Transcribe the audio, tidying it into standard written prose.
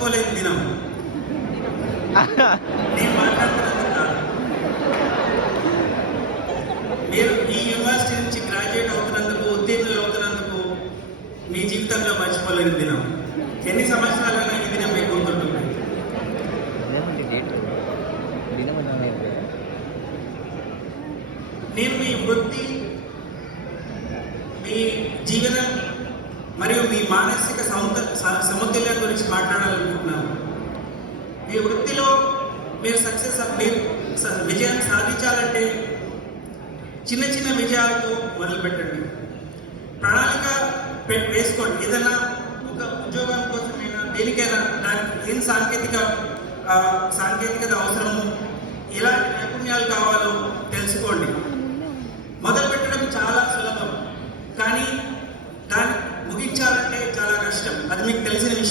మర్చిపోలేని దినం. నేను మాట్లాడుతున్నందుకు కాదు. మీరు ఈ యూనివర్సిటీ నుంచి గ్రాడ్యుయేట్ అవుతున్నందుకు, ఉత్తీర్ణులు అవుతున్నందుకు మీ జీవితంలో మర్చిపోలేని దినం. ఎన్ని సంవత్సరాలైనా ఈ దినం మీకు గుర్తుంటుంది. నేను మీ వృత్తి, మీ జీవనం మరియు మీ మానసిక సమతుల్యం గురించి మాట్లాడాలనుకుంటున్నాను. మీ వృత్తిలో మీరు విజయాన్ని సాధించాలంటే చిన్న చిన్న విజయాలతో మొదలుపెట్టండి. ప్రణాళిక వేసుకోండి. ఏదైనా ఒక ఉద్యోగం కోసమైనా దేనికైనా దానికి ఏం సాంకేతికత అవసరము, ఎలాంటి నైపుణ్యాలు కావాలో తెలుసుకోండి. మొదలు పెట్టడం చాలా సులభం, కానీ దాన్ని ముగించాలంటే చాలా కష్టం. అది మీకు తెలిసిన విషయం.